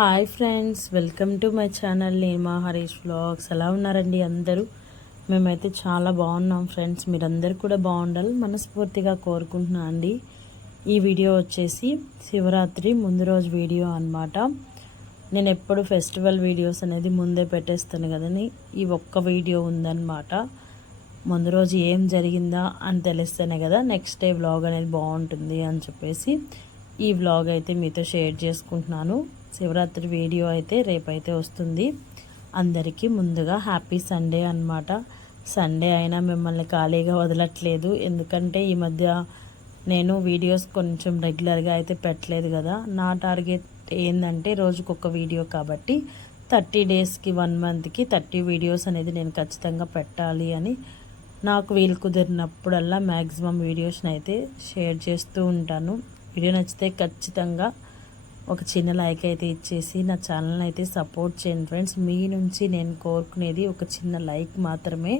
Hi friends, welcome to my channel. నేను మా Harish vlogs. ఎలా ఉన్నారండి అందరూ? మేమైతే చాలా బాగున్నాం ఫ్రెండ్స్. మీరందరూ కూడా బాగుండాలి మనస్ఫూర్తిగా కోరుకుంటున్నా అండి. ఈ వీడియో వచ్చేసి శివరాత్రి ముందు రోజు వీడియో అన్నమాట. నేను ఎప్పుడు ఫెస్టివల్ వీడియోస్ అనేది ముందే పెట్టేస్తాను కదని ఈ ఒక్క వీడియో ఉందన్నమాట. ముందు రోజు ఏం జరిగిందా అని తెలిస్తేనే కదా నెక్స్ట్ డే వ్లాగ్ అనేది బాగుంటుంది అని చెప్పేసి ఈ వ్లాగ్ అయితే మీతో షేర్ చేసుకుంటున్నాను. శివరాత్రి వీడియో అయితే రేపైతే వస్తుంది. అందరికీ ముందుగా హ్యాపీ సండే అన్నమాట. సండే అయినా మిమ్మల్ని ఖాళీగా వదలట్లేదు, ఎందుకంటే ఈ మధ్య నేను వీడియోస్ కొంచెం రెగ్యులర్గా అయితే పెట్టలేదు కదా. నా టార్గెట్ ఏంటంటే రోజుకొక వీడియో, కాబట్టి 30 డేస్కి 1 మంత్కి 30 వీడియోస్ అనేది నేను ఖచ్చితంగా పెట్టాలి అని నాకు వీలు కుదిరినప్పుడల్లా మ్యాక్సిమం వీడియోస్ని అయితే షేర్ చేస్తూ ఉంటాను. వీడియో నచ్చితే ఖచ్చితంగా ఒక చిన్న లైక్ అయితే ఇచ్చేసి నా ఛానల్ని అయితే సపోర్ట్ చేయండి ఫ్రెండ్స్. మీ నుంచి నేను కోరుకునేది ఒక చిన్న లైక్ మాత్రమే.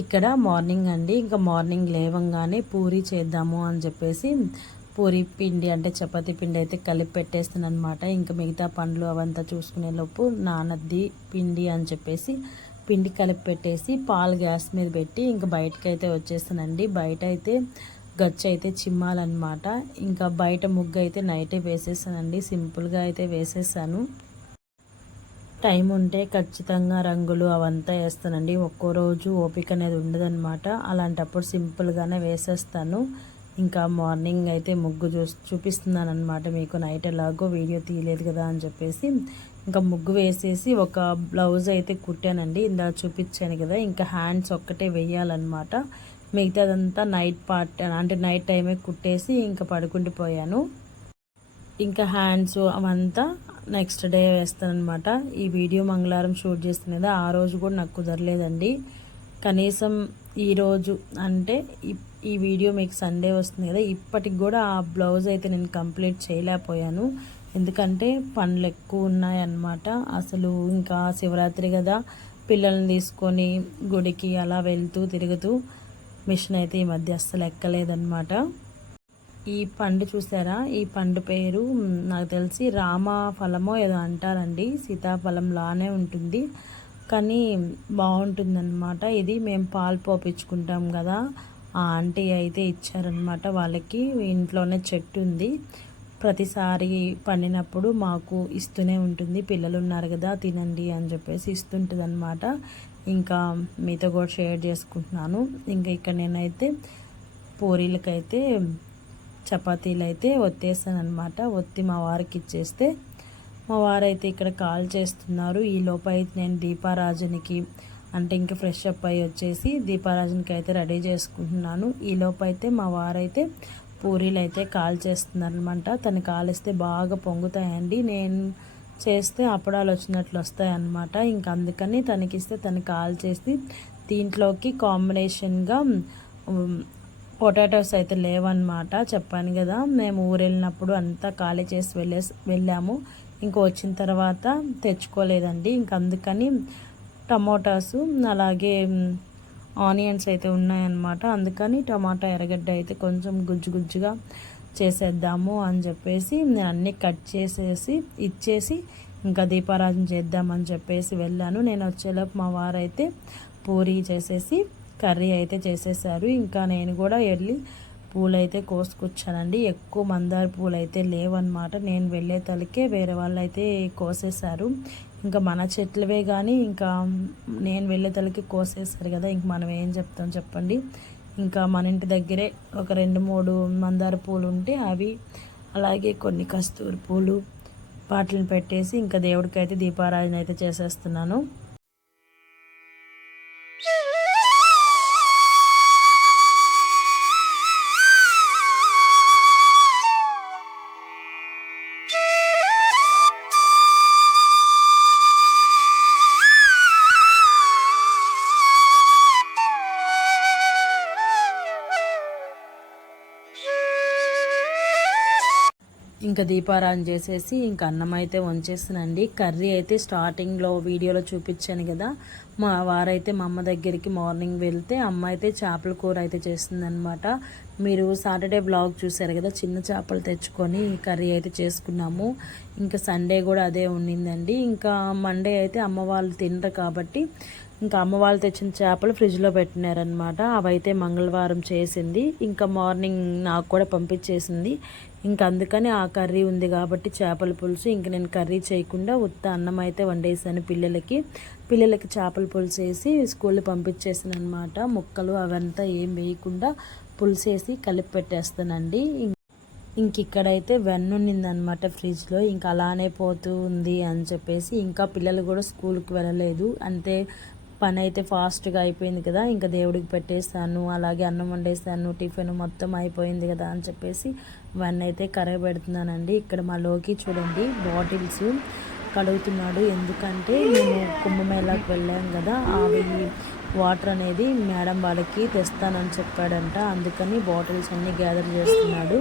ఇక్కడ మార్నింగ్ అండి, ఇంకా మార్నింగ్ లేవంగానే పూరి చేద్దాము అని చెప్పేసి పూరి పిండి అంటే చపాతీ పిండి అయితే కలిపి పెట్టేస్తాను అనమాట. ఇంకా మిగతా పండ్లు అవంతా చూసుకునే లోపు నానద్ది పిండి అని చెప్పేసి పిండి కలిపి పెట్టేసి పాలు గ్యాస్ మీద పెట్టి ఇంకా బయటకైతే వచ్చేస్తానండి. బయట అయితే గచ్చు అయితే చిమ్మాలన్నమాట. ఇంకా బయట ముగ్గు అయితే నైటే వేసేసానండి, సింపుల్గా అయితే వేసేసాను. టైం ఉంటే ఖచ్చితంగా రంగులు అవంతా వేస్తానండి. ఒక్కో రోజు ఓపిక అనేది ఉండదన్నమాట. అలాంటప్పుడు సింపుల్గానే వేసేస్తాను. ఇంకా మార్నింగ్ అయితే ముగ్గు చూపిస్తున్నాను అనమాట మీకు. నైట్ ఎలాగో వీడియో తీయలేదు కదా అని చెప్పేసి ఇంకా ముగ్గు వేసేసి ఒక బ్లౌజ్ అయితే కుట్టానండి, ఇందా చూపించాను కదా. ఇంకా హ్యాండ్స్ ఒక్కటే వేయాలన్నమాట. మిగతాదంతా నైట్ పార్ట్ అంటే నైట్ టైమే కుట్టేసి ఇంకా పడుకుండిపోయాను. ఇంకా హ్యాండ్స్ అవంతా నెక్స్ట్ డే వేస్తానమాట. ఈ వీడియో మంగళవారం షూట్ చేస్తుంది కదా, ఆ రోజు కూడా నాకు కుదరలేదండి. కనీసం ఈరోజు అంటే ఈ వీడియో మీకు సండే వస్తుంది కదా, ఇప్పటికి కూడా ఆ బ్లౌజ్ అయితే నేను కంప్లీట్ చేయలేకపోయాను. ఎందుకంటే పనులు ఎక్కువ ఉన్నాయన్నమాట. అసలు ఇంకా శివరాత్రి కదా, పిల్లల్ని తీసుకొని గుడికి అలా వెళ్తూ తిరుగుతూ మిషన్ అయితే ఈ మధ్య అస్సలు ఎక్కలేదన్నమాట. ఈ పండు చూసారా, ఈ పండు పేరు నాకు తెలిసి రామఫలమో ఏదో అంటారండి. సీతాఫలం లానే ఉంటుంది కానీ బాగుంటుందన్నమాట. ఇది మేము పాలు పోపించుకుంటాం కదా, ఆ ఆంటీ అయితే ఇచ్చారనమాట. వాళ్ళకి ఇంట్లోనే చెట్టు ఉంది, ప్రతిసారి పండినప్పుడు మాకు ఇస్తూనే ఉంటుంది. పిల్లలు ఉన్నారు కదా తినండి అని చెప్పేసి ఇస్తుంటుంది అనమాట. ఇంకా మీతో కూడా షేర్ చేసుకుంటున్నాను. ఇంకా ఇక్కడ నేనైతే పూరీలకైతే చపాతీలు అయితే ఒత్తేసాను అనమాట. ఒత్తి మా వారికి ఇచ్చేస్తే మా వారైతే ఇక్కడ కాల్ చేస్తున్నారు. ఈ లోపు అయితే నేను దీపారాజనకి అంటే ఇంకా ఫ్రెష్ అప్ అయ్యి వచ్చేసి దీపారాజనకి అయితే రెడీ చేసుకుంటున్నాను. ఈ లోపు అయితే మా వారైతే పూరీలు అయితే కాల్ చేస్తున్నారనమాట. తను కాలిస్తే బాగా పొంగుతాయండి, నేను చేస్తే అప్పడాలు వచ్చినట్లు వస్తాయన్నమాట. ఇంకా అందుకని తనకిస్తే తను కాల్ చేసి దీంట్లోకి కాంబినేషన్గా పొటాటోస్ అయితే లేవన్నమాట. చెప్పాను కదా, మేము ఊరు వెళ్ళినప్పుడు అంతా ఖాళీ చేసి వెళ్ళాము. ఇంక వచ్చిన తర్వాత తెచ్చుకోలేదండి. ఇంక అందుకని టమోటాసు అలాగే ఆనియన్స్ అయితే ఉన్నాయన్నమాట. అందుకని టమాటా ఎర్రగడ్డ అయితే కొంచెం గుజ్జు గుజ్జుగా చేసేద్దాము అని చెప్పేసి నేను అన్నీ కట్ చేసేసి ఇచ్చేసి ఇంకా దీపారాజన చేద్దామని చెప్పేసి వెళ్ళాను. నేను వచ్చేలోపు మా వారైతే పూరీ చేసేసి కర్రీ అయితే చేసేసారు. ఇంకా నేను కూడా వెళ్ళి పూలు అయితే కోసుకొచ్చానండి. ఎక్కువ మందార పూలు అయితే లేవన్నమాట. నేను వెళ్ళే తలకే వేరే వాళ్ళు అయితే కోసేశారు. ఇంకా మన చెట్లవే కానీ ఇంకా నేను వెళ్ళే తలకి కోసేసారు కదా, ఇంక మనం ఏం చెప్తాం చెప్పండి. ఇంకా మన ఇంటి దగ్గరే ఒక 2-3 మందార పూలు ఉంటే అవి, అలాగే కొన్ని కస్తూరి పూలు వాటిని పెట్టేసి ఇంకా దేవుడికి అయితే దీపారాధన అయితే చేసేస్తున్నాను. ఇంకా దీపారాధన చేసేసి ఇంకా అన్నం అయితే వంచేస్తానండి. కర్రీ అయితే స్టార్టింగ్లో వీడియోలో చూపించాను కదా, మా వారైతే మా అమ్మ దగ్గరికి మార్నింగ్ వెళ్తే అమ్మ అయితే చేపల కూర అయితే చేస్తుందన్నమాట. మీరు సాటర్డే బ్లాగ్ చూసారు కదా, చిన్న చేపలు తెచ్చుకొని కర్రీ అయితే చేసుకున్నాము. ఇంకా సండే కూడా అదే ఉండిందండి. ఇంకా మండే అయితే అమ్మ వాళ్ళు తినరు కాబట్టి ఇంకా అమ్మ వాళ్ళు తెచ్చిన చేపలు ఫ్రిడ్జ్లో పెట్టినారనమాట. అవైతే మంగళవారం చేసింది. ఇంకా మార్నింగ్ నాకు కూడా పంపించేసింది. ఇంకా అందుకని ఆ కర్రీ ఉంది కాబట్టి చేపల పులుసు ఇంక నేను కర్రీ చేయకుండా ఉత్త అన్నం అయితే వండేసాను పిల్లలకి చేపల పులుసు వేసి స్కూల్లో పంపించేసాను అనమాట. ముక్కలు అవంతా ఏం వేయకుండా పులుసు వేసి కలిపి పెట్టేస్తానండి. ఇక్కడైతే వెన్నుండిందనమాట ఫ్రిడ్జ్లో. ఇంకా అలానే పోతూ ఉంది అని చెప్పేసి ఇంకా పిల్లలు కూడా స్కూల్కి వెళ్ళలేదు. అంతే పని అయితే ఫాస్ట్గా అయిపోయింది కదా, ఇంకా దేవుడికి పెట్టేస్తాను, అలాగే అన్నం వండేస్తాను, టిఫిన్ మొత్తం అయిపోయింది కదా అని చెప్పేసి వన్ అయితే కర్రీ పెడుతున్నానండి. ఇక్కడ మా లోకి చూడండి బాటిల్స్ కడుగుతున్నాడు. ఎందుకంటే మేము కుంభమేళాకి వెళ్ళాం కదా, అవి వాటర్ అనేది మేడం వాళ్ళకి తెస్తానని చెప్పాడంట. అందుకని బాటిల్స్ అన్నీ గ్యాదర్ చేస్తున్నాడు.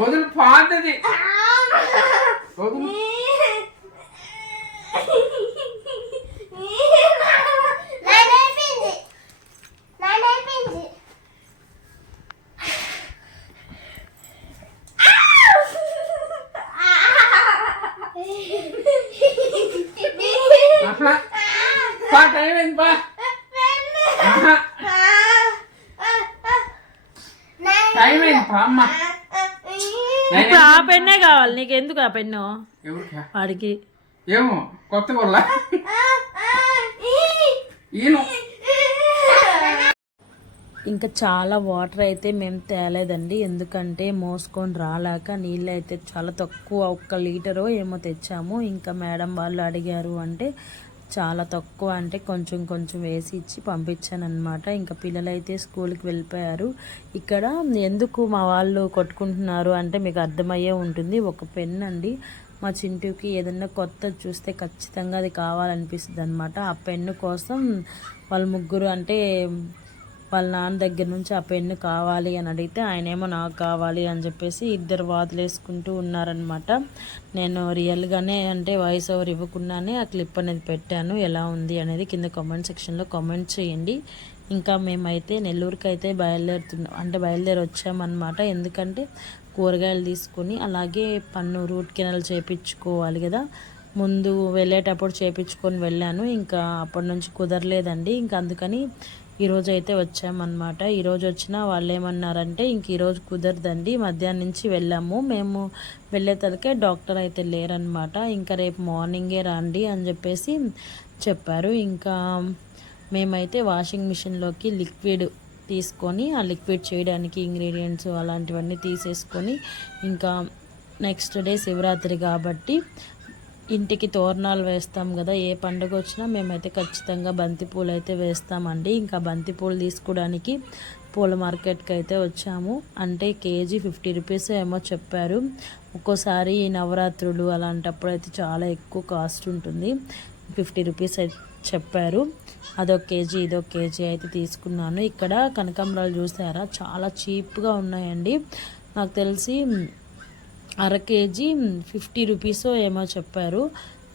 వదులు పాతది టైం అయింది బా. టైం అయింది బా అమ్మ. ఇప్పుడు ఆ పెన్నే కావాలి నీకు. ఎందుకు ఆ పెన్ను వాడికి? ఏమో కొత్త వల్ల ఈయన ఇంకా చాలా వాటర్ అయితే మేము తేలేదండి. ఎందుకంటే మోసుకొని రాలేక నీళ్ళు అయితే చాలా తక్కువ, 1 లీటరో ఏమో తెచ్చాము. ఇంకా మేడం వాళ్ళు అడిగారు అంటే చాలా తక్కువ, అంటే కొంచెం కొంచెం వేసి ఇచ్చి పంపించాను అనమాట. ఇంకా పిల్లలైతే స్కూల్కి వెళ్ళిపోయారు. ఇక్కడ ఎందుకు మా వాళ్ళు కొట్టుకుంటున్నారు అంటే మీకు అర్థమయ్యే ఉంటుంది. ఒక పెన్ అండి, మా చింటూకి ఏదన్నా కొత్త చూస్తే ఖచ్చితంగా అది కావాలనిపిస్తుంది అనమాట. ఆ పెన్ను కోసం వాళ్ళ ముగ్గురు అంటే వాళ్ళ నాన్న దగ్గర నుంచి ఆ పెన్ను కావాలి అని అడిగితే ఆయనేమో నాకు కావాలి అని చెప్పేసి ఇద్దరు వాదులేసుకుంటూ ఉన్నారనమాట. నేను రియల్గానే అంటే వాయిస్ ఓవర్ ఇవ్వకుండానే ఆ క్లిప్ అనేది పెట్టాను. ఎలా ఉంది అనేది కింద కామెంట్ సెక్షన్లో కామెంట్ చేయండి. ఇంకా మేమైతే నెల్లూరుకి అయితే బయలుదేరి వచ్చామన్నమాట. ఎందుకంటే కూరగాయలు తీసుకొని అలాగే పన్ను రూట్ కెనాల్ చేయించుకోవాలి కదా, ముందు వెళ్ళేటప్పుడు చేయించుకొని వెళ్ళాను. ఇంకా అప్పటి నుంచి కుదరలేదండి. ఇంకా అందుకని ఈరోజు అయితే వచ్చామన్నమాట. ఈరోజు వచ్చినా వాళ్ళు ఏమన్నారంటే ఇంక ఈరోజు కుదరదండి, మధ్యాహ్నం నుంచి వెళ్ళాము, మేము వెళ్ళేతలకే డాక్టర్ అయితే లేరనమాట, ఇంకా రేపు మార్నింగే రండి అని చెప్పేసి చెప్పారు. ఇంకా మేమైతే వాషింగ్ మిషన్లోకి లిక్విడ్ తీసుకొని ఆ లిక్విడ్ చేయడానికి ఇంగ్రీడియంట్స్ అలాంటివన్నీ తీసేసుకొని ఇంకా నెక్స్ట్ డే శివరాత్రి కాబట్టి ఇంటికి తోరణాలు వేస్తాం కదా, ఏ పండుగ వచ్చినా మేమైతే ఖచ్చితంగా బంతిపూలు అయితే వేస్తామండి. ఇంకా బంతిపూలు తీసుకోవడానికి పూల మార్కెట్కి అయితే వచ్చాము. అంటే కేజీ 50 రూపీస్ ఏమో చెప్పారు. ఒక్కోసారి నవరాత్రులు అలాంటప్పుడు అయితే చాలా ఎక్కువ కాస్ట్ ఉంటుంది, 50 రూపీస్ అయితే చెప్పారు. అదొక కేజీ ఇదొక కేజీ అయితే తీసుకున్నాను. ఇక్కడ కనకాంబరాలు చూసారా, చాలా చీప్గా ఉన్నాయండి. నాకు తెలిసి అర కేజీ 50 రూపీసో ఏమో చెప్పారు.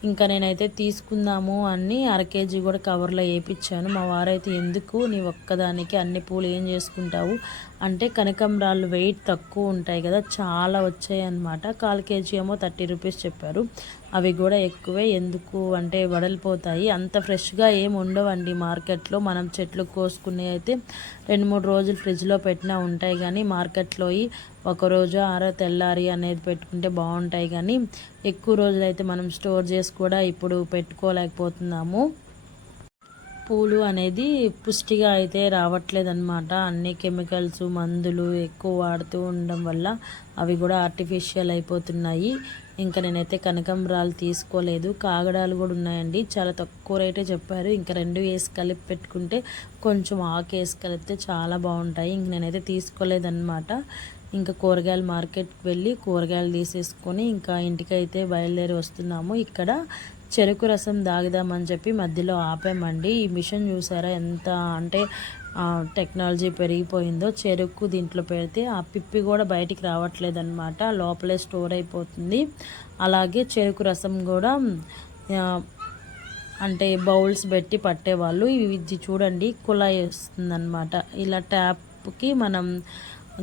ఇంకా నేనైతే తీసుకుందాము అని అర కేజీ కూడా కవర్లో వేయించాను. మా వారైతే ఎందుకు నీ ఒక్కదానికి అన్ని పూలు ఏం చేసుకుంటావు అంటే, కనకాంబరాలు వెయిట్ తక్కువ ఉంటాయి కదా, చాలా వచ్చాయి అన్నమాట. 1/4 కేజీ ఏమో 30 రూపీస్ చెప్పారు. అవి కూడా ఎక్కువే, ఎందుకు అంటే వడలిపోతాయి. అంత ఫ్రెష్గా ఏమి ఉండవండి మార్కెట్లో. మనం చెట్లు కోసుకునే అయితే 2-3 రోజులు ఫ్రిడ్జ్లో పెట్టినా ఉంటాయి, కానీ మార్కెట్లో ఒకరోజు తెల్లారి అనేది పెట్టుకుంటే బాగుంటాయి. కానీ ఎక్కువ రోజులు అయితే మనం స్టోర్ చేసి కూడా ఇప్పుడు పెట్టుకోలేకపోతున్నాము. పూలు అనేది పుష్టిగా అయితే రావట్లేదన్నమాట. అన్ని కెమికల్స్, మందులు ఎక్కువ వాడుతూ ఉండడం వల్ల అవి కూడా ఆర్టిఫిషియల్ అయిపోతున్నాయి. ఇంకా నేనైతే కనకాంబరాలు తీసుకోలేదు. కాగడాలు కూడా ఉన్నాయండి, చాలా తక్కువ రేటే చెప్పారు. ఇంకా 2 వేసి కలిపి పెట్టుకుంటే కొంచెం ఆకు వేసి కలిపితే చాలా బాగుంటాయి. ఇంక నేనైతే తీసుకోలేదన్నమాట. ఇంకా కూరగాయల మార్కెట్కి వెళ్ళి కూరగాయలు తీసేసుకొని ఇంకా ఇంటికైతే బయలుదేరి వస్తున్నాము. ఇక్కడ చెరుకు రసం తాగుదామని చెప్పి మధ్యలో ఆపామండి. ఈ మిషన్ చూసారా ఎంత అంటే టెక్నాలజీ పెరిగిపోయిందో. చెరుకు దీంట్లో పెడితే ఆ పిప్పి కూడా బయటికి రావట్లేదు అనమాట, లోపలే స్టోర్ అయిపోతుంది. అలాగే చెరుకు రసం కూడా అంటే బౌల్స్ పెట్టి పట్టేవాళ్ళు. ఇది చూడండి కుళాయి వస్తుందన్నమాట. ఇలా ట్యాప్కి మనం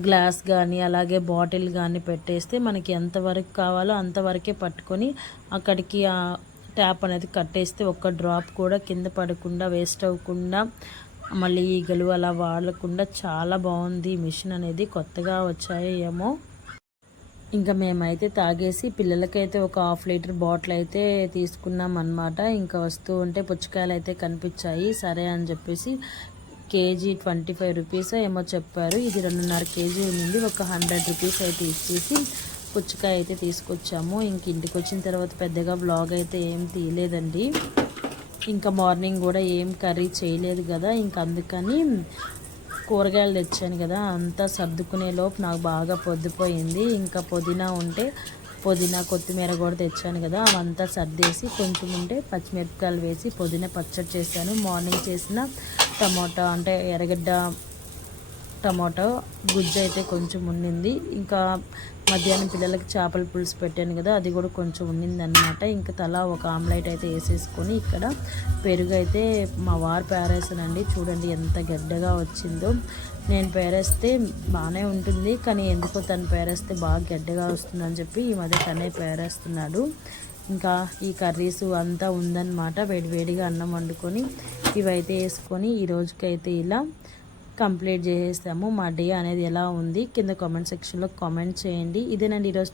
గ్లాస్ కానీ అలాగే బాటిల్ కానీ పెట్టేస్తే మనకి ఎంతవరకు కావాలో అంతవరకే పట్టుకొని అక్కడికి ఆ ట్యాప్ అనేది కట్టేస్తే ఒక్క డ్రాప్ కూడా కింద పడకుండా, వేస్ట్ అవ్వకుండా, మళ్ళీ ఈగలు అలా వాడకుండా చాలా బాగుంది మిషన్ అనేది. కొత్తగా వచ్చాయో ఏమో. ఇంకా మేమైతే తాగేసి పిల్లలకైతే ఒక 1/2 లీటర్ బాటిల్ అయితే తీసుకున్నాం అన్నమాట. ఇంకా వస్తూ ఉంటే పుచ్చకాయలు అయితే కనిపించాయి. సరే అని చెప్పేసి కేజీ 25 రూపీస్ ఏమో చెప్పారు. ఇది 2.5 కేజీ ఉంది. ఒక 100 రూపీస్ అయితే ఇచ్చేసి పుచ్చకాయ అయితే తీసుకొచ్చాము. ఇంక ఇంటికి వచ్చిన తర్వాత పెద్దగా వ్లాగ్ అయితే ఏం తీయలేదండి. ఇంకా మార్నింగ్ కూడా ఏం కర్రీ చేయలేదు కదా, ఇంక అందుకని కూరగాయలు తెచ్చాను కదా, అంతా సర్దుకునే లోపు నాకు బాగా పొద్దుపోయింది. ఇంకా పుదీనా ఉంటే పుదీనా, కొత్తిమీర కూడా తెచ్చాను కదా, అవంతా సర్దేసి కొంచెం ఉంటే పచ్చిమిరపకాయలు వేసి పుదీనా పచ్చడి చేశాను. మార్నింగ్ చేసిన టమాటా అంటే ఎర్రగడ్డ టమాటో గుజ్జు అయితే కొంచెం ఉండింది. ఇంకా మధ్యాహ్నం పిల్లలకి చేపల పులుసు పెట్టాను కదా, అది కూడా కొంచెం ఉండింది అనమాట. ఇంకా తలా ఒక ఆమ్లెట్ అయితే వేసేసుకొని ఇక్కడ పెరుగు అయితే మా వారు పేరేసానండి. చూడండి ఎంత గడ్డగా వచ్చిందో. నేను పేరేస్తే బాగానే ఉంటుంది, కానీ ఎందుకో తను పేరేస్తే బాగా గడ్డగా వస్తుందని చెప్పి ఈ మధ్య తనే పేరేస్తున్నాడు. ఇంకా ఈ కర్రీస్ అంతా ఉందన్నమాట. వేడివేడిగా అన్నం వండుకొని ఇవైతే వేసుకొని ఈ రోజుకైతే ఇలా కంప్లీట్ చేసేస్తాము. మా డే అనేది ఎలా ఉంది కింద కామెంట్ సెక్షన్లో కామెంట్ చేయండి. ఇదేనండి ఈరోజు